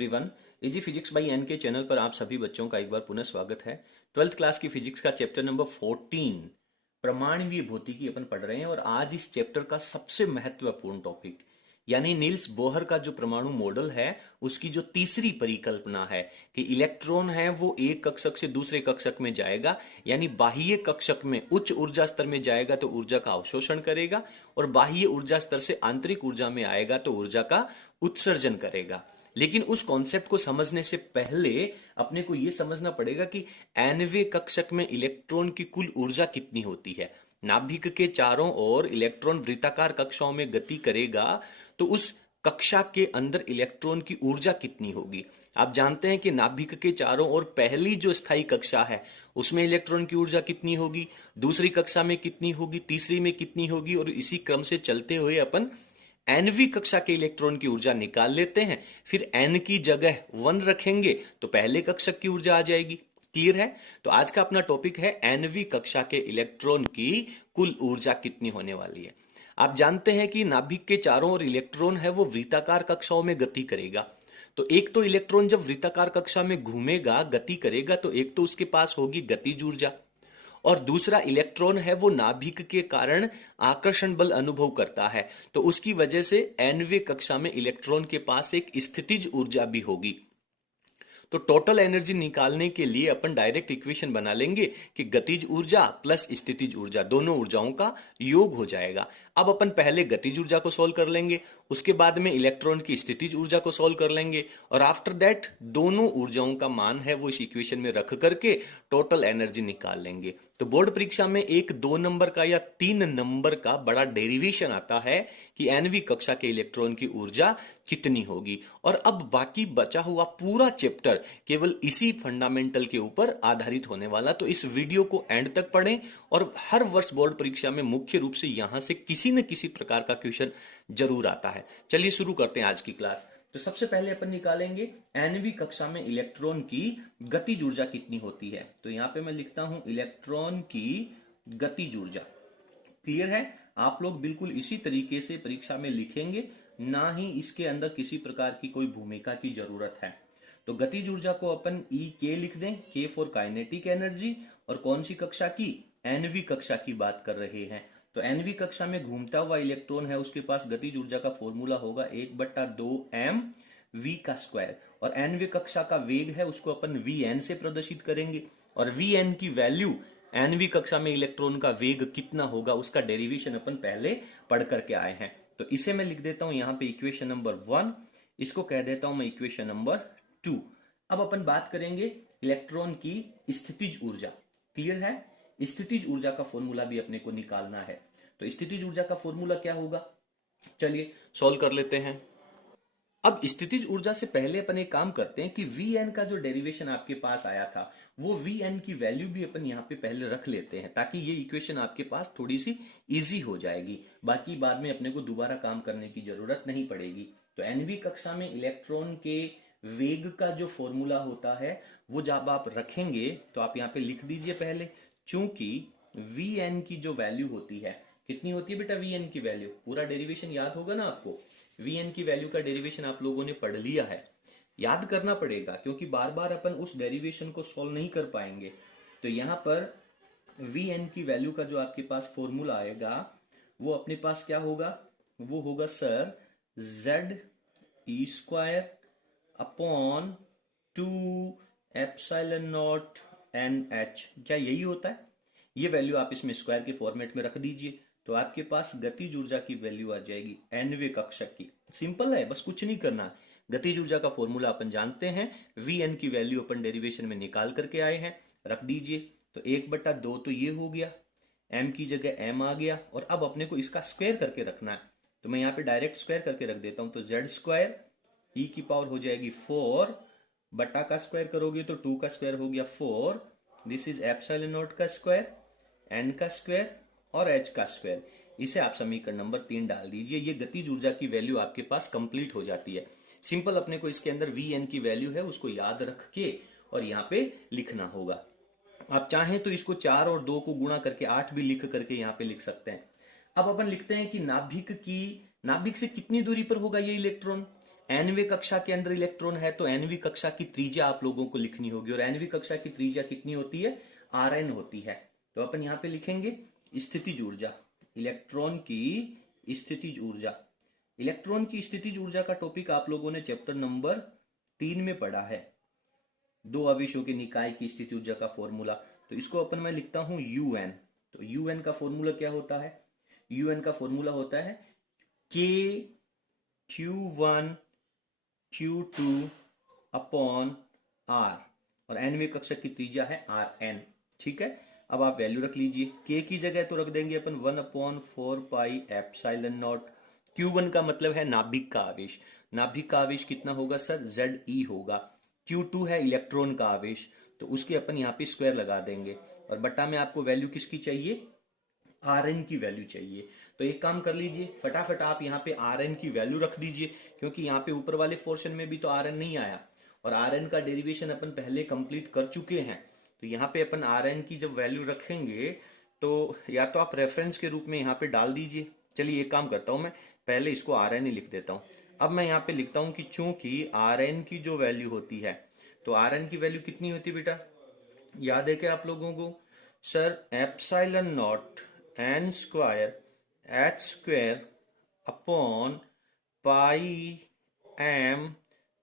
Everyone, easy physics by N K channel पर आप सभी बच्चों का एक बार पुनः स्वागत है। 12th क्लास की फिजिक्स का चैप्टर नंबर 14 परमाणु भौतिकी अपन पढ़ रहे हैं और आज इस चैप्टर का सबसे महत्वपूर्ण टॉपिक यानी नील्स बोहर का जो परमाणु मॉडल है उसकी जो तीसरी परिकल्पना है कि इलेक्ट्रॉन है वो एक कक्षक से दूसरे कक्षक में जाएगा, यानी बाह्य कक्षक में उच्च ऊर्जा स्तर में जाएगा तो ऊर्जा का अवशोषण करेगा और बाह्य ऊर्जा स्तर से आंतरिक ऊर्जा में आएगा तो ऊर्जा का उत्सर्जन करेगा। लेकिन उस कॉन्सेप्ट को समझने से पहले अपने को यह समझना पड़ेगा कि nवें कक्षक में इलेक्ट्रॉन की कुल ऊर्जा कितनी होती है। नाभिक के चारों ओर इलेक्ट्रॉन वृत्ताकार कक्षाओं में गति करेगा तो उस कक्षा के अंदर इलेक्ट्रॉन की ऊर्जा कितनी होगी। आप जानते हैं कि नाभिक के चारों ओर पहली जो स्थायी कक्षा है उसमें इलेक्ट्रॉन की ऊर्जा कितनी होगी, दूसरी कक्षा में कितनी होगी, तीसरी में कितनी होगी, और इसी क्रम से चलते हुए अपन nवीं कक्षा के इलेक्ट्रॉन की ऊर्जा निकाल लेते हैं। फिर n की जगह 1 रखेंगे तो पहले कक्षक की ऊर्जा आ जाएगी। क्लियर है? तो आज का अपना टॉपिक है nवीं कक्षा के इलेक्ट्रॉन की कुल ऊर्जा कितनी होने वाली है। आप जानते हैं कि नाभिक के चारों ओर इलेक्ट्रॉन है वो वृत्ताकार कक्षाओं में गति करेगा। तो एक तो इलेक्ट्रॉन जब वृत्ताकार कक्षा में घूमेगा, गति करेगा, तो एक तो उसके पास होगी गतिज ऊर्जा और दूसरा इलेक्ट्रॉन है वो नाभिक के कारण आकर्षण बल अनुभव करता है, तो उसकी वजह से nवें कक्षा में इलेक्ट्रॉन के पास एक स्थितिज ऊर्जा भी होगी। तो टोटल एनर्जी निकालने के लिए अपन डायरेक्ट इक्वेशन बना लेंगे कि गतिज ऊर्जा प्लस स्थितिज ऊर्जा दोनों ऊर्जाओं का योग हो जाएगा। अब अपन पहले गतिज ऊर्जा को सोल्व कर लेंगे, उसके बाद में इलेक्ट्रॉन की स्थितिज ऊर्जा को सोल्व कर लेंगे और आफ्टर दैट दोनों ऊर्जाओं का मान है वो इस इक्वेशन में रख करके टोटल एनर्जी निकाल लेंगे। तो बोर्ड परीक्षा में एक 2 नंबर का या 3 नंबर का बड़ा डेरिवेशन आता है कि nवीं कक्षा के इलेक्ट्रॉन की ऊर्जा कितनी होगी। और अब बाकी बचा हुआ पूरा चैप्टर केवल इसी फंडामेंटल के ऊपर आधारित होने वाला। तो इस वीडियो को एंड तक पढ़ें और हर वर्ष बोर्ड परीक्षा में मुख्य रूप से यहां से किसी न किसी प्रकार का क्वेश्चन जरूर आता है। चलिए शुरू करते हैं आज की क्लास। तो सबसे पहले अपन निकालेंगे nवीं कक्षा में इलेक्ट्रॉन की गतिज ऊर्जा कितनी होती है। तो यहां पे मैं लिखता हूं इलेक्ट्रॉन की गतिज ऊर्जा। क्लियर है? आप लोग बिल्कुल इसी तरीके से परीक्षा में लिखेंगे, ना ही इसके अंदर किसी प्रकार की कोई भूमिका की जरूरत है। तो गतिज ऊर्जा को अपन E लिख दें, K फॉर काइनेटिक एनर्जी, और कौन सी कक्षा की? nवीं कक्षा की बात कर रहे हैं। तो nवीं कक्षा में घूमता हुआ इलेक्ट्रॉन है उसके पास गतिज ऊर्जा का फॉर्मूला होगा 1/2 mv का स्क्वायर, और nवीं कक्षा का वेग है उसको अपन vn से प्रदर्शित करेंगे और vn की वैल्यू nवीं कक्षा में इलेक्ट्रॉन का वेग कितना होगा उसका डेरिवेशन अपन पहले पढ़ करके आए हैं। तो इसे मैं लिख देता हूं यहां पे इक्वेशन नंबर 1, इसको कह देता हूं मैं इक्वेशन नंबर 2। अब अपन बात करेंगे इलेक्ट्रॉन की स्थितिज ऊर्जा। क्लियर है? स्थितिज ऊर्जा का फॉर्मूला भी अपने को निकालना है। तो स्थितिज ऊर्जा का फॉर्मूला क्या होगा, चलिए सॉल्व कर लेते हैं। अब स्थितिज ऊर्जा से पहले अपन एक काम करते हैं कि Vn का जो डेरिवेशन आपके पास आया था वो Vn की वैल्यू भी अपन यहाँ पे पहले रख लेते हैं ताकि ये इक्वेशन आपके पास थोड़ी सी इजी हो जाएगी। बाकी बाद में अपने को दोबारा काम करने की जरूरत नहीं पड़ेगी। तो nवीं कक्षा में इलेक्ट्रॉन के वेग का जो फॉर्मूला होता है वो जब आप रखेंगे तो आप यहाँ पे लिख दीजिए पहले, चूंकि Vn की जो वैल्यू होती है, कितनी होती है बेटा Vn की वैल्यू? पूरा डेरिवेशन याद होगा ना आपको। Vn की वैल्यू का डेरिवेशन आप लोगों ने पढ़ लिया है, याद करना पड़ेगा क्योंकि बार बार अपन उस डेरिवेशन को सॉल्व नहीं कर पाएंगे। तो यहां पर Vn की वैल्यू का जो आपके पास फॉर्मूला आएगा वो अपने पास क्या होगा? वो होगा sir Z² upon 2 epsilon not NH। क्या यही होता है? ये वैल्यू आप इसमें स्क्वायर के फॉर्मेट में रख दीजिए तो आपके पास गतिज ऊर्जा की वैल्यू आ जाएगी nवें कक्षक की। सिंपल है, बस कुछ नहीं करना। गतिज ऊर्जा का फॉर्मूला अपन जानते हैं, Vn की वैल्यू अपन डेरिवेशन में निकाल करके आए हैं, रख दीजिए। तो 1/2 तो ये हो गया, m की जगह m आ गया, और अब अपने को इसका स्क्वायर करके रखना है। तो मैं यहाँ पे डायरेक्ट स्क्वायर करके रख देता हूं। तो Z² e की पावर हो जाएगी 4, बटा का स्क्वायर करोगे तो 2 का स्क्वायर हो गया 4, दिस इज एप्सिलॉन नॉट का स्क्वायर, n का स्क्वायर और h का स्क्वायर। इसे आप समीकरण नंबर 3 डाल दीजिए। ये गतिज ऊर्जा की वैल्यू आपके पास कंप्लीट हो जाती है। सिंपल अपने को इसके अंदर Vn की वैल्यू है उसको याद रख के और यहाँ पे लिखना होगा। आप चाहें तो इसको 4 और 2 को गुणा करके 8 भी लिख करके यहाँ पे लिख सकते हैं। अब अपन लिखते हैं कि नाभिक से कितनी दूरी पर होगा ये इलेक्ट्रॉन? nवीं कक्षा के अंदर इलेक्ट्रॉन है तो nवीं कक्षा की त्रिज्या आप लोगों को लिखनी होगी, और nवीं कक्षा की त्रिज्या कितनी होती है, Rn होती है। तो अपन यहाँ पे लिखेंगे स्थितिज ऊर्जा, इलेक्ट्रॉन की स्थितिज ऊर्जा। इलेक्ट्रॉन की स्थितिज ऊर्जा का टॉपिक आप लोगों ने चैप्टर नंबर 3 में पढ़ा है, दो आवेशों के निकाय की स्थिति ऊर्जा का फॉर्मूला। तो इसको अपन मैं लिखता हूं UN। तो UN का फॉर्मूला क्या होता है, UN का फॉर्मूला होता है K Q1 Q2 upon R, और nवीं कक्षा की त्रिज्या है Rn। ठीक है, अब आप वैल्यू रख लीजिए। K की जगह तो रख देंगे अपन 1/4 पाई एप्सिलॉन नॉट। Q1 का मतलब है नाभिक का आवेश, नाभिक का आवेश कितना होगा सर, Ze होगा। Q2 है इलेक्ट्रॉन का आवेश, तो उसके अपन यहाँ पे स्क्वायर लगा देंगे, और बट्टा में आपको वैल्यू किसकी चाहिए, Rn की वैल्यू चाहिए। तो एक काम कर लीजिए, फटाफट आप यहाँ पे Rn की वैल्यू रख दीजिए, क्योंकि यहाँ पे ऊपर वाले पोर्शन में भी तो Rn नहीं आया, और Rn का डेरिवेशन अपन पहले कंप्लीट कर चुके हैं। तो यहाँ पे अपन Rn की जब वैल्यू रखेंगे तो या तो आप रेफरेंस के रूप में यहाँ पे डाल दीजिए। चलिए एक काम करता हूँ, मैं पहले इसको Rn ही लिख देता हूँ। अब मैं यहाँ पे लिखता हूँ कि चूंकि Rn की जो वैल्यू होती है, तो Rn की वैल्यू कितनी होती है बेटा, याद है क्या आप लोगों को, sir epsilon not n square h square upon pi m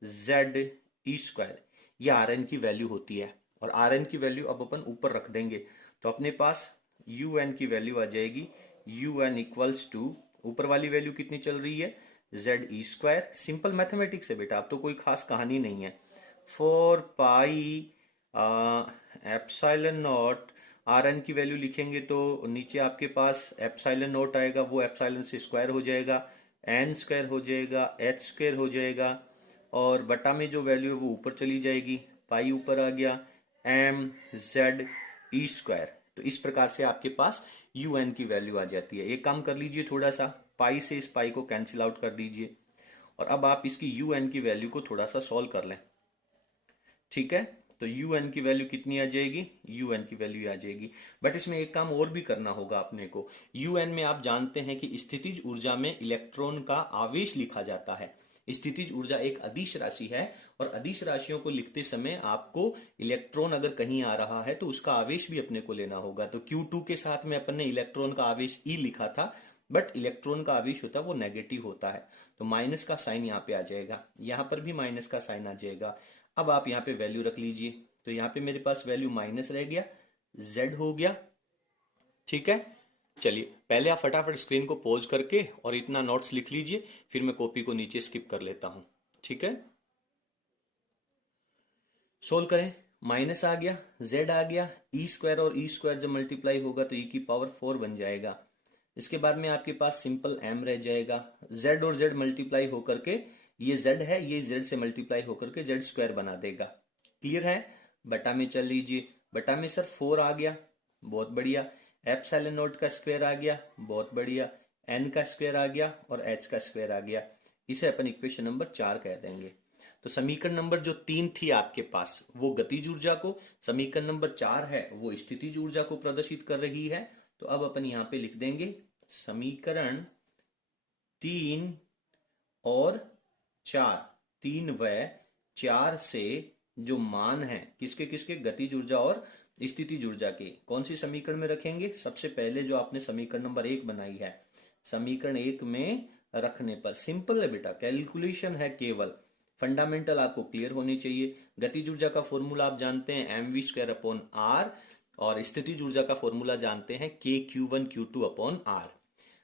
z E square, ये Rn की वैल्यू होती है। और Rn की वैल्यू अब अपन ऊपर रख देंगे, तो अपने पास Un की वैल्यू आ जाएगी, Un इक्वल्स टू, ऊपर वाली वैल्यू कितनी चल रही है, z E square. Simple mathematics है बेटा, अब तो कोई खास कहानी नहीं है। 4 पाई एप्सिलॉन नॉट, Rn की वैल्यू लिखेंगे तो नीचे आपके पास एप्सिलॉन नॉट आएगा, वो एप्सिलॉन से स्क्वायर हो जाएगा, n स्क्वायर हो जाएगा, h स्क्वायर हो जाएगा, और बटा में जो वैल्यू है वो ऊपर चली जाएगी, पाई ऊपर आ गया, m z ई स्क्वायर। तो इस प्रकार से आपके पास Un की वैल्यू आ जाती है। एक काम कर लीजिए, थोड़ा सा पाई से इस पाई को कैंसिल आउट कर दीजिए, और अब आप इसकी Un की वैल्यू को थोड़ा सा सॉल्व कर लें। ठीक है, तो Un की वैल्यू कितनी आ जाएगी, Un की वैल्यू आ जाएगी। बट इसमें एक काम और भी करना होगा अपने को। Un में आप जानते हैं कि स्थितिज ऊर्जा में इलेक्ट्रॉन का आवेश लिखा जाता है। स्थितिज ऊर्जा एक अदिश राशि है, और अदिश राशियों को लिखते समय आपको इलेक्ट्रॉन अगर कहीं आ रहा है तो उसका आवेश भी अपने को लेना होगा। तो Q2 के साथ में अपन ने इलेक्ट्रॉन का आवेश E लिखा था, बट इलेक्ट्रॉन का आवेश होता है वो नेगेटिव होता है, तो माइनस का साइन यहाँ पे आ जाएगा, यहाँ पर भी माइनस का साइन आ जाएगा। अब आप यहाँ पे वैल्यू रख लीजिए, तो यहाँ पे मेरे पास वैल्यू माइनस रह गया, Z हो गया। ठीक है, चलिए पहले आप फटाफट स्क्रीन को पॉज करके और इतना नोट्स लिख लीजिए, फिर मैं कॉपी को नीचे स्किप कर लेता हूं। ठीक है, सोल्व करें, माइनस आ गया, Z आ गया, ई स्क्वायर और ई स्क्वायर जब मल्टीप्लाई होगा तो e की पावर 4 बन जाएगा। इसके बाद में आपके पास सिंपल m रह जाएगा, Z और Z मल्टीप्लाई होकर के, ये Z है, ये Z से मल्टीप्लाई होकर के Z स्क्वायर बना देगा। क्लियर है, बटा में चल लीजिए, बटा में सर 4 आ गया, बहुत बढ़िया, एप्सिलॉन नॉट का स्क्वायर आ गया, बहुत बढ़िया, n का स्क्वायर आ गया, और h का स्क्वायर आ गया। इसे अपन इक्वेशन नंबर 4 कह देंगे। तो समीकरण नंबर जो 3 थी आपके पास वो गतिज ऊर्जा को, समीकरण नंबर 4 है वो स्थितिज ऊर्जा को प्रदर्शित कर रही है। तो अब अपन यहाँ पे लिख देंगे समीकरण 3 और 4, 3 व 4 से जो मान है किसके किसके, गतिज ऊर्जा और स्थितिज ऊर्जा के, कौन सी समीकरण में रखेंगे, सबसे पहले जो आपने समीकरण नंबर 1 बनाई है, समीकरण 1 में रखने पर सिंपल है बेटा, कैलकुलेशन है केवल, फंडामेंटल आपको क्लियर होनी चाहिए। गतिज ऊर्जा का फॉर्मूला आप जानते हैं mv स्क्वायर अपॉन आर, और स्थितिज ऊर्जा का फॉर्मूला जानते हैं k q1 q2 upon R.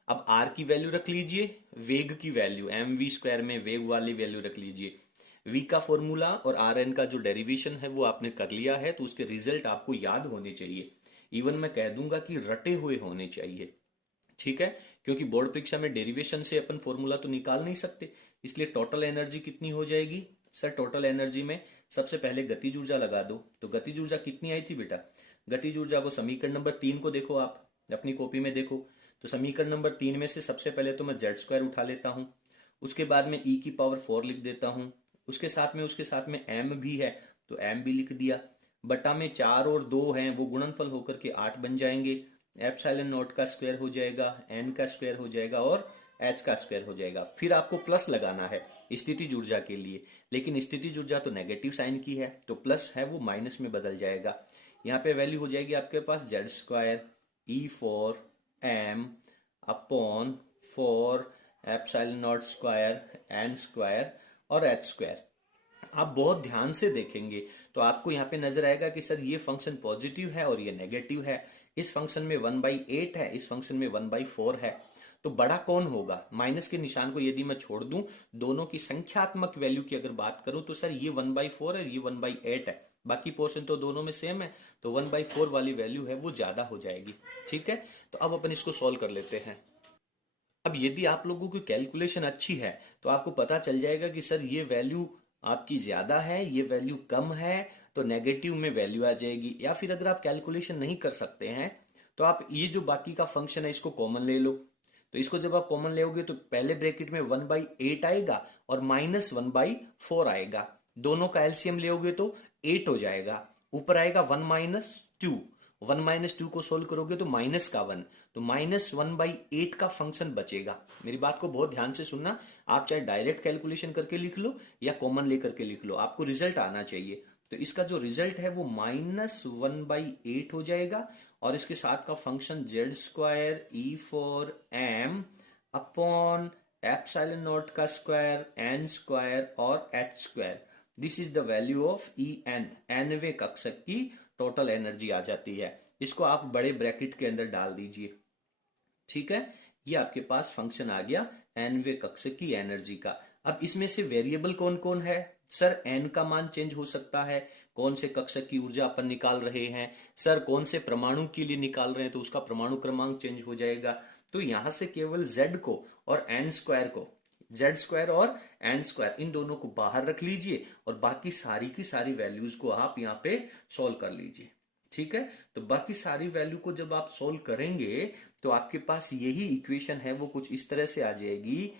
अब r की वैल्यू रख लीजिए, वेग की वैल्यू mv स्क्वायर में वेग वाली वैल्यू रख लीजिए, v का फॉर्मूला और Rn का जो डेरिवेशन है वो आपने कर लिया है, तो उसके रिजल्ट आपको याद होने चाहिए, इवन मैं कह दूंगा कि रटे हुए होने चाहिए। ठीक है, क्योंकि बोर्ड परीक्षा में डेरिवेशन से अपन फॉर्मूला तो निकाल नहीं सकते, इसलिए टोटल एनर्जी कितनी हो जाएगी सर, टोटल एनर्जी में सबसे पहले गतिज ऊर्जा लगा दो। तो गतिज ऊर्जा कितनी आई थी बेटा, गतिज ऊर्जा को समीकरण नंबर 3 को देखो, आप अपनी कॉपी में देखो, तो समीकरण नंबर 3 में से सबसे पहले तो मैं Z स्क्वायर उठा लेता हूं, उसके बाद में e की पावर 4 लिख देता हूं, उसके साथ में m भी है तो m भी लिख दिया, बटा में 4 और 2 हैं वो गुणनफल होकर के 8 बन जाएंगे, एप्सिलॉन नॉट का स्क्वायर हो जाएगा, n का स्क्वायर हो जाएगा, और एच का स्क्वायर हो जाएगा। फिर आपको प्लस लगाना है स्थितिज ऊर्जा के लिए, लेकिन स्थितिज ऊर्जा तो नेगेटिव साइन की है, तो प्लस है वो माइनस में बदल जाएगा। यहाँ पे वैल्यू हो जाएगी आपके पास Z square e four m upon 4 epsilon not square n square और एच स्क्वायर। आप बहुत ध्यान से देखेंगे तो आपको यहाँ पे नजर आएगा कि सर ये फंक्शन पॉजिटिव है और ये नेगेटिव है। इस फंक्शन में 1/8 है, इस फंक्शन में 1/4 है। तो बड़ा कौन होगा? माइनस के निशान को यदि मैं छोड़ दूं, दोनों की संख्यात्मक वैल्यू की अगर बात करूं तो सर ये 1/4 है, ये 1/8 है, बाकी पोर्शन तो दोनों में सेम है, तो 1/4 वाली वैल्यू है वो ज्यादा हो जाएगी। ठीक है, तो अब अपन इसको सोल्व कर लेते हैं। अब यदि आप लोगों की कैलकुलेशन अच्छी है तो आपको पता चल जाएगा कि सर ये वैल्यू आपकी ज्यादा है, ये वैल्यू कम है, तो नेगेटिव में वैल्यू आ जाएगी। या फिर अगर आप कैलकुलेशन नहीं कर सकते हैं तो आप ये जो बाकी का फंक्शन है इसको कॉमन ले लो। तो इसको जब आप कॉमन लोगे तो पहले ब्रैकेट में 1/8 आएगा और -1/4 आएगा। दोनों का एलसीएम लोगे तो 8 हो जाएगा। ऊपर आएगा 1 - 2, 1 - 2 को सोल्व करोगे तो -1, तो -1/8 का फंक्शन बचेगा। मेरी बात को बहुत ध्यान से सुनना, आप चाहे डायरेक्ट कैलकुलेशन करके लिख लो या कॉमन लेकर के लिख लो, आपको रिजल्ट आना चाहिए। तो इसका जो रिजल्ट है वो -1/8 हो जाएगा और इसके साथ का function Z square E4m upon epsilon not का स्क्वायर एन स्क्वायर और h square. This is the value of En, nवे कक्षक की टोटल एनर्जी आ जाती है। इसको आप बड़े ब्रैकेट के अंदर डाल दीजिए। ठीक है, ये आपके पास फंक्शन आ गया nवे कक्षक की एनर्जी का। अब इसमें से वेरिएबल कौन कौन है? सर n का मान चेंज हो सकता है, कौन से कक्षक की ऊर्जा अपन निकाल रहे हैं, सर कौन से परमाणु के लिए निकाल रहे हैं तो उसका परमाणु क्रमांक चेंज हो जाएगा। तो यहां से केवल z को और n स्क्वायर को, जेड स्क्वायर और एन स्क्वायर, इन दोनों को बाहर रख लीजिए और बाकी सारी की सारी वैल्यूज को आप यहाँ पे सोल्व कर लीजिए। ठीक है, तो बाकी सारी वैल्यू को जब आप सोल्व करेंगे तो आपके पास यही इक्वेशन है वो कुछ इस तरह से आ जाएगी।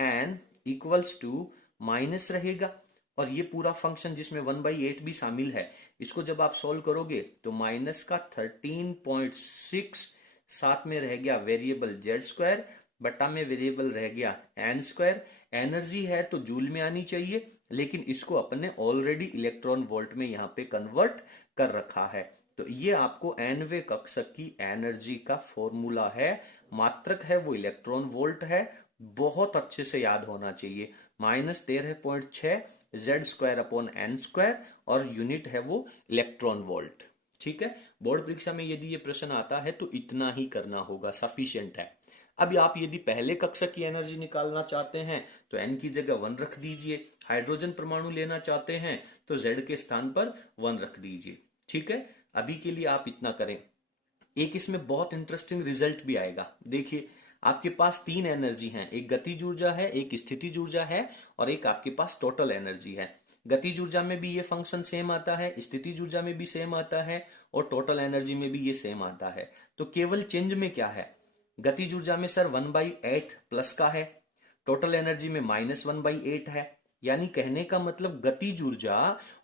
En इक्वल्स टू माइनस रहेगा और ये पूरा फंक्शन जिसमें 1/8 भी शामिल है, इसको जब आप सोल्व करोगे तो माइनस का 13.6, साथ में रह गया वेरिएबल जेड स्क्वायर, बट्टा में वेरिएबल रह गया एन स्क्वायर। एनर्जी है तो जूल में आनी चाहिए, लेकिन इसको अपन ने ऑलरेडी इलेक्ट्रॉन वोल्ट में यहाँ पे कन्वर्ट कर रखा है। तो ये आपको nवे कक्षक की एनर्जी का फॉर्मूला है, मात्रक है वो इलेक्ट्रॉन वोल्ट है, बहुत अच्छे से याद होना चाहिए। -13.6 Z square upon N square और यूनिट है वो इलेक्ट्रॉन वोल्ट। ठीक है, बोर्ड परीक्षा में यदि ये प्रश्न आता है तो इतना ही करना होगा, सफिशिएंट है। अब आप यदि पहले कक्षक की एनर्जी निकालना चाहते हैं तो n की जगह 1 रख दीजिए, हाइड्रोजन परमाणु लेना चाहते हैं तो z के स्थान पर 1 रख दीजिए। ठीक है, अभी के लिए आप इतना करें। एक इसमें बहुत इंटरेस्टिंग रिजल्ट भी आएगा। देखिए, आपके पास 3 एनर्जी हैं, एक गतिज ऊर्जा है, एक स्थितिज ऊर्जा है और एक आपके पास टोटल एनर्जी है। गतिज ऊर्जा में भी ये फंक्शन सेम आता है, स्थितिज ऊर्जा में भी सेम आता है और टोटल एनर्जी में भी ये सेम आता है। तो केवल चेंज में क्या है? गतिज ऊर्जा में सर 1/8 प्लस का है, टोटल एनर्जी में -1/8 है। यानी कहने का मतलब गतिज ऊर्जा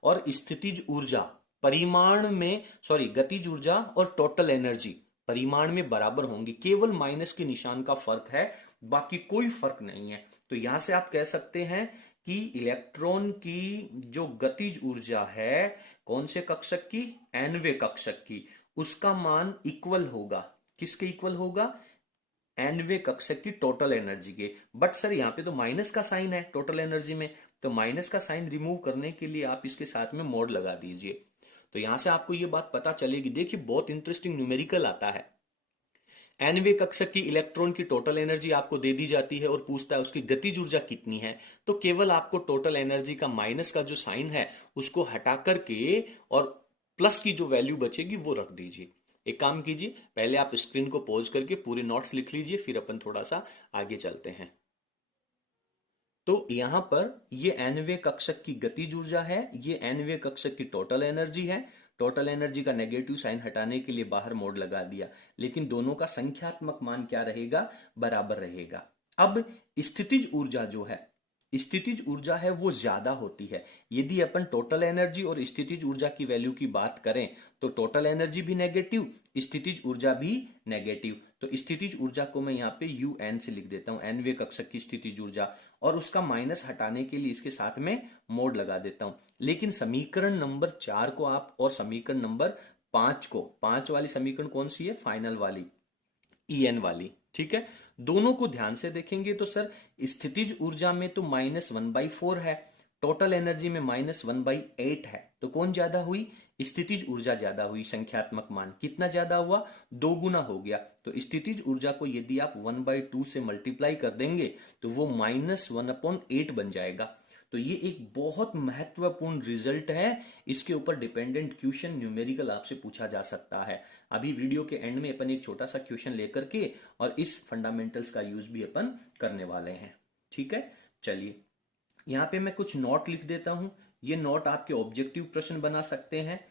और स्थितिज ऊर्जा परिमाण में, गतिज ऊर्जा और टोटल एनर्जी परिमाण में बराबर होंगी, केवल माइनस के निशान का फर्क है, बाकी कोई फर्क नहीं है। तो यहां से आप कह सकते हैं कि इलेक्ट्रॉन की जो गतिज ऊर्जा है कौन से कक्षक की? nवे कक्षक की, उसका मान इक्वल होगा, किसके इक्वल होगा? nवे कक्षक की टोटल एनर्जी के। बट सर यहाँ पे तो माइनस का साइन है टोटल एनर्जी में, तो माइनस का साइन रिमूव करने के लिए आप इसके साथ में मोड लगा दीजिए, तो यहां से आपको ये बात पता चलेगी। देखिए, बहुत इंटरेस्टिंग न्यूमेरिकल आता है। nवे कक्षक की इलेक्ट्रॉन की टोटल एनर्जी आपको दे दी जाती है और पूछता है उसकी गतिज ऊर्जा कितनी है, तो केवल आपको टोटल एनर्जी का माइनस का जो साइन है उसको हटा करके और प्लस की जो वैल्यू बचेगी वो रख दीजिए। एक काम कीजिए, पहले आप स्क्रीन को पॉज करके पूरे नोट्स लिख लीजिए, फिर अपन थोड़ा सा आगे चलते हैं। तो यहां पर ये nवे कक्षक की गतिज ऊर्जा है, ये nवे कक्षक की टोटल एनर्जी है। टोटल एनर्जी का नेगेटिव साइन हटाने के लिए बाहर मोड लगा दिया, लेकिन दोनों का संख्यात्मक मान क्या रहेगा? बराबर रहेगा। अब स्थितिज ऊर्जा जो है स्थितिज ऊर्जा है वो ज्यादा होती है। यदि अपन टोटल एनर्जी और स्थितिज ऊर्जा की वैल्यू की बात करें तो टोटल एनर्जी भी नेगेटिव, स्थितिज ऊर्जा भी नेगेटिव। तो स्थितिज ऊर्जा को मैं यहाँ पे यू एन से लिख देता हूँ, nवें कक्षक की स्थितिज ऊर्जा, और उसका माइनस हटाने के लिए इसके साथ में मोड लगा देता हूँ। लेकिन समीकरण नंबर 4 को आप और समीकरण नंबर 5 को, 5 वाली समीकरण कौन सी है, फाइनल वाली, En वाली, ठीक है, दोनों को ध्यान से देखेंगे तो सर स्थितिज ऊर्जा में तो -1/4 है, टोटल एनर्जी में -1/8 है, तो कौन ज्यादा हुई, स्थितिज ऊर्जा ज्यादा हुई। संख्यात्मक मान कितना ज्यादा हुआ, 2 गुना हो गया। तो स्थितिज ऊर्जा को यदि आप 1/2 से मल्टीप्लाई कर देंगे तो वो -1/8 बन जाएगा। तो ये एक बहुत महत्वपूर्ण रिजल्ट है, इसके ऊपर डिपेंडेंट क्वेश्चन न्यूमेरिकल आपसे पूछा जा सकता है। अभी वीडियो के एंड में अपन एक छोटा सा क्वेश्चन लेकर के और इस फंडामेंटल्स का यूज भी अपन करने वाले हैं, ठीक है। चलिए यहाँ पे मैं कुछ नोट लिख देता हूं, ये नोट आपके ऑब्जेक्टिव प्रश्न बना सकते हैं,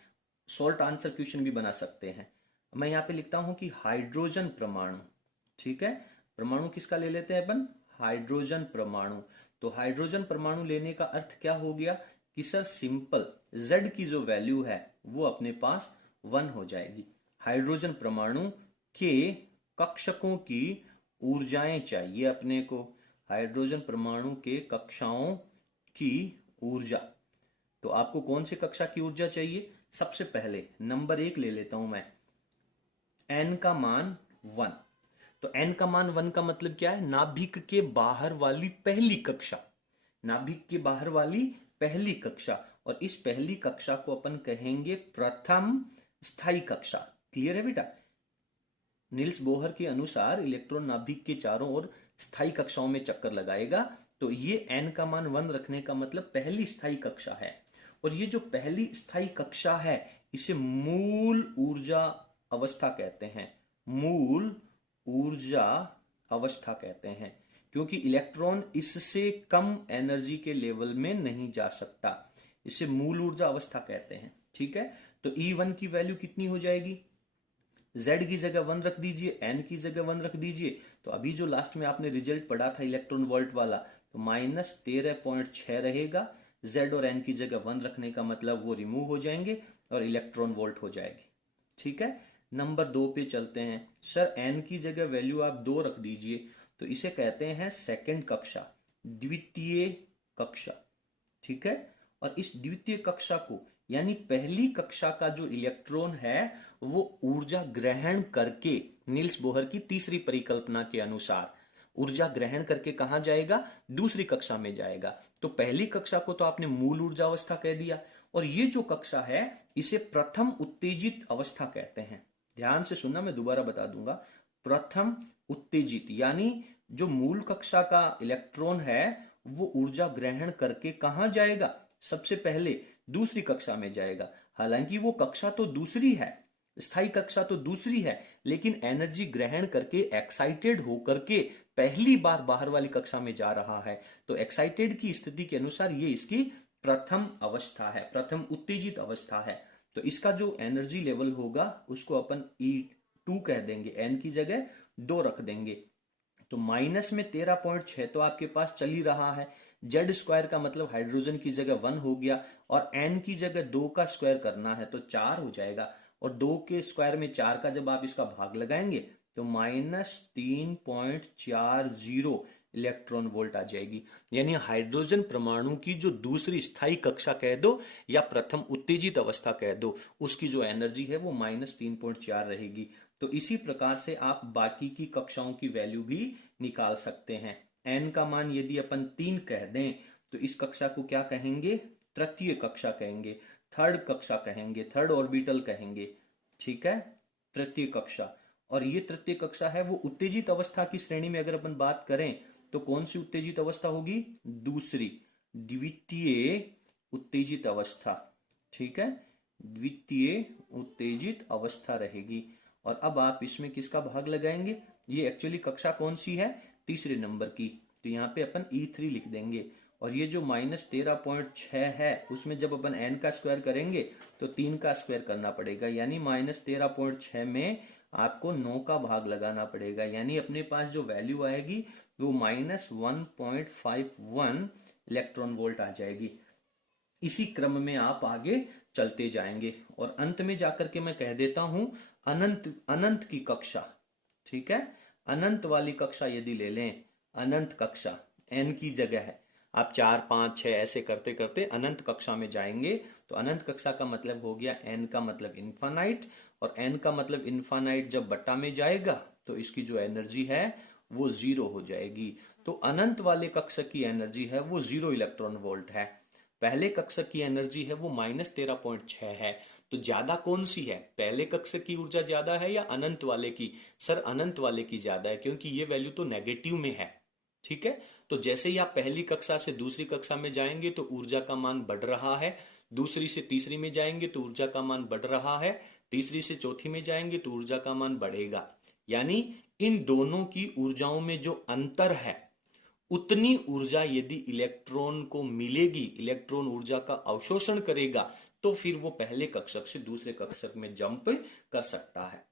शॉर्ट आंसर क्वेश्चन भी बना सकते हैं। मैं यहाँ पे लिखता हूं कि हाइड्रोजन परमाणु, ठीक है, परमाणु किसका ले लेते हैं अपन, हाइड्रोजन परमाणु। तो हाइड्रोजन परमाणु लेने का अर्थ क्या हो गया कि सर सिंपल Z की जो वैल्यू है वो अपने पास 1 हो जाएगी। हाइड्रोजन परमाणु के कक्षकों की ऊर्जाएं चाहिए अपने को, हाइड्रोजन परमाणु के कक्षाओं की ऊर्जा। तो आपको कौन से कक्षा की ऊर्जा चाहिए, सबसे पहले नंबर 1 ले लेता हूं मैं, n का मान 1। तो n का मान 1 का मतलब क्या है, नाभिक के बाहर वाली पहली कक्षा, नाभिक के बाहर वाली पहली कक्षा, और इस पहली कक्षा को अपन कहेंगे प्रथम स्थायी कक्षा। क्लियर है बेटा, नील्स बोहर के अनुसार इलेक्ट्रॉन नाभिक के चारों ओर स्थायी कक्षाओं में चक्कर लगाएगा। तो ये n का मान 1 रखने का मतलब पहली स्थायी कक्षा है, और ये जो पहली स्थायी कक्षा है इसे मूल ऊर्जा अवस्था कहते हैं, मूल ऊर्जा अवस्था कहते हैं, क्योंकि इलेक्ट्रॉन इससे कम एनर्जी के लेवल में नहीं जा सकता, इसे मूल ऊर्जा अवस्था कहते हैं, ठीक है। तो E1 की वैल्यू कितनी हो जाएगी, Z की जगह 1 रख दीजिए, N की जगह 1 रख दीजिए। तो अभी जो लास्ट में आपने रिजल्ट पढ़ा था इलेक्ट्रॉन वोल्ट वाला, तो -13.6 रहेगा। Z और N की जगह 1 रखने का मतलब वो रिमूव हो जाएंगे और इलेक्ट्रॉन वोल्ट हो जाएगी, ठीक है। नंबर 2 पे चलते हैं। सर N की जगह वैल्यू आप 2 रख दीजिए, तो इसे कहते हैं सेकंड कक्षा, द्वितीय कक्षा, ठीक है। और इस द्वितीय कक्षा को यानी पहली कक्षा का जो इलेक्ट्रॉन है वो ऊर्जा ग्रहण करके, नील्स बोहर की तीसरी परिकल्पना के अनुसार ऊर्जा ग्रहण करके कहां जाएगा, दूसरी कक्षा में जाएगा। तो पहली कक्षा को तो आपने मूल ऊर्जा अवस्था कह दिया, और ये जो कक्षा है इसे प्रथम उत्तेजित अवस्था कहते हैं। ध्यान से सुनना, मैं दोबारा बता दूंगा, प्रथम उत्तेजित यानी जो मूल कक्षा का इलेक्ट्रॉन है वो ऊर्जा ग्रहण करके कहां जाएगा, सबसे पहले दूसरी कक्षा में जाएगा। हालांकि वो कक्षा तो दूसरी है, स्थायी कक्षा तो दूसरी है, लेकिन एनर्जी ग्रहण करके एक्साइटेड होकर के पहली बार बाहर वाली कक्षा में जा रहा है। तो एक्साइटेड की स्थिति के अनुसार ये इसकी प्रथम अवस्था है, प्रथम उत्तेजित अवस्था है। तो इसका जो एनर्जी लेवल होगा उसको अपन E2 कह देंगे, N की जगह 2 रख देंगे। तो माइनस में 13.6 तो आपके पास चल ही रहा है, जेड स्क्वायर का मतलब हाइड्रोजन की जगह 1 हो गया, और एन की जगह 2 का स्क्वायर करना है तो 4 हो जाएगा, और 2 के स्क्वायर में 4 का जब आप इसका भाग लगाएंगे तो -3.40 इलेक्ट्रॉन वोल्ट आ जाएगी। यानी हाइड्रोजन परमाणु की जो दूसरी स्थायी कक्षा कह दो या प्रथम उत्तेजित अवस्था कह दो, उसकी जो एनर्जी है वो -3.4 रहेगी। तो इसी प्रकार से आप बाकी की कक्षाओं की वैल्यू भी निकाल सकते हैं। n का मान यदि अपन 3 कह दें तो इस कक्षा को क्या कहेंगे, तृतीय कक्षा कहेंगे, थर्ड कक्षा कहेंगे, थर्ड ऑर्बिटल कहेंगे, ठीक है, तृतीय कक्षा। और ये तृतीय कक्षा है वो उत्तेजित अवस्था की श्रेणी में अगर अपन बात करें तो कौन सी उत्तेजित अवस्था होगी, दूसरी, द्वितीय उत्तेजित अवस्था, ठीक है, द्वितीय उत्तेजित अवस्था रहेगी। और अब आप इसमें किसका भाग लगाएंगे, ये एक्चुअली कक्षा कौन सी है, तीसरे नंबर की, तो यहाँ पे अपन E3 लिख देंगे। और ये जो -13.6 है उसमें जब अपन n का स्क्वायर करेंगे तो 3 का स्क्वायर करना पड़ेगा, यानी -13.6 में आपको 9 का भाग लगाना पड़ेगा, यानी अपने पास जो वैल्यू आएगी वो -1.51 इलेक्ट्रॉन वोल्ट आ जाएगी। इसी क्रम में आप आगे चलते जाएंगे और अंत में जाकर के मैं कह देता हूं अनंत अनंत की कक्षा, ठीक है। अनंत वाली कक्षा यदि ले लें, अनंत कक्षा एन की जगह है, आप 4 5 6 ऐसे करते करते अनंत कक्षा में जाएंगे। तो अनंत कक्षा का मतलब हो गया एन का मतलब इन्फानाइट, और एन का मतलब इन्फानाइट जब बट्टा में जाएगा तो इसकी जो एनर्जी है वो जीरो हो जाएगी। तो अनंत वाले कक्षा की एनर्जी है वो 0 इलेक्ट्रॉन वोल्ट है। पहले कक्षा की एनर्जी है वो -13.6 है। तो ज्यादा कौन सी है, पहले कक्षा की ऊर्जा ज्यादा है या अनंत वाले की? सर अनंत वाले की ज्यादा है, क्योंकि ये वैल्यू तो नेगेटिव में है, ठीक है। तो जैसे ही आप पहली कक्षा से दूसरी कक्षा में जाएंगे तो ऊर्जा का मान बढ़ रहा है, दूसरी से तीसरी में जाएंगे तो ऊर्जा का मान बढ़ रहा है, तीसरी से चौथी में जाएंगे तो ऊर्जा का मान बढ़ेगा। यानी इन दोनों की ऊर्जाओं में जो अंतर है उतनी ऊर्जा यदि इलेक्ट्रॉन को मिलेगी, इलेक्ट्रॉन ऊर्जा का अवशोषण करेगा, तो फिर वो पहले कक्षक से दूसरे कक्षक में जंप कर सकता है।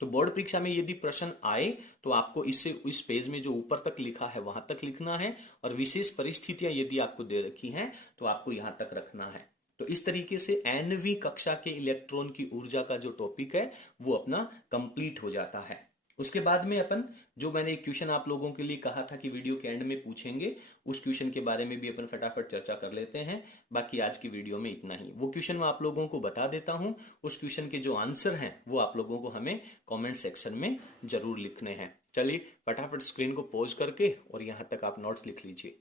तो बोर्ड परीक्षा में यदि प्रश्न आए तो आपको इससे इस पेज में जो ऊपर तक लिखा है वहां तक लिखना है, और विशेष परिस्थितियां यदि आपको दे रखी हैं तो आपको यहां तक रखना है। तो इस तरीके से एनवी कक्षा के इलेक्ट्रॉन की ऊर्जा का जो टॉपिक है वो अपना कंप्लीट हो जाता है। उसके बाद में अपन जो मैंने एक क्वेश्चन आप लोगों के लिए कहा था कि वीडियो के एंड में पूछेंगे, उस क्वेश्चन के बारे में भी अपन फटाफट चर्चा कर लेते हैं। बाकी आज की वीडियो में इतना ही। वो क्वेश्चन मैं आप लोगों को बता देता हूं, उस क्वेश्चन के जो आंसर हैं वो आप लोगों को हमें कमेंट सेक्शन में जरूर लिखने हैं। चलिए फटाफट स्क्रीन को पॉज करके और यहां तक आप नोट्स लिख लीजिए।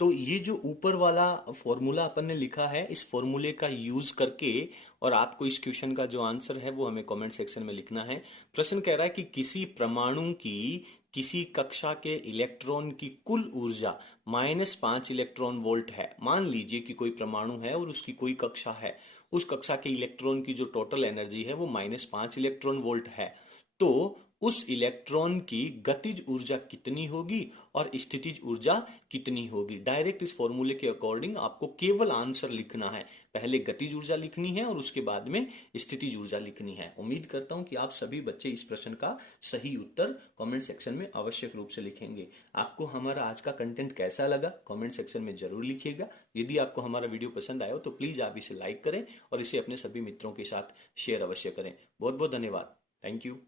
तो ये जो ऊपर वाला फॉर्मूला अपन ने लिखा है, इस फॉर्मूले का यूज करके और आपको इस क्वेश्चन का जो आंसर है वो हमें कमेंट सेक्शन में लिखना है। प्रश्न कह रहा है कि किसी परमाणु की किसी कक्षा के इलेक्ट्रॉन की कुल ऊर्जा -5 इलेक्ट्रॉन वोल्ट है। मान लीजिए कि कोई परमाणु है और उसकी कोई कक्षा है, उस कक्षा के इलेक्ट्रॉन की जो टोटल एनर्जी है वो -5 इलेक्ट्रॉन वोल्ट है। तो उस इलेक्ट्रॉन की गतिज ऊर्जा कितनी होगी और स्थितिज ऊर्जा कितनी होगी। डायरेक्ट इस फॉर्मूले के अकॉर्डिंग आपको केवल आंसर लिखना है, पहले गतिज ऊर्जा लिखनी है और उसके बाद में स्थितिज ऊर्जा लिखनी है। उम्मीद करता हूं कि आप सभी बच्चे इस प्रश्न का सही उत्तर कमेंट सेक्शन में आवश्यक रूप से लिखेंगे। आपको हमारा आज का कंटेंट कैसा लगा कमेंट सेक्शन में जरूर लिखिएगा। यदि आपको हमारा वीडियो पसंद आया हो तो प्लीज आप इसे लाइक करें और इसे अपने सभी मित्रों के साथ शेयर अवश्य करें। बहुत बहुत धन्यवाद। Thank you.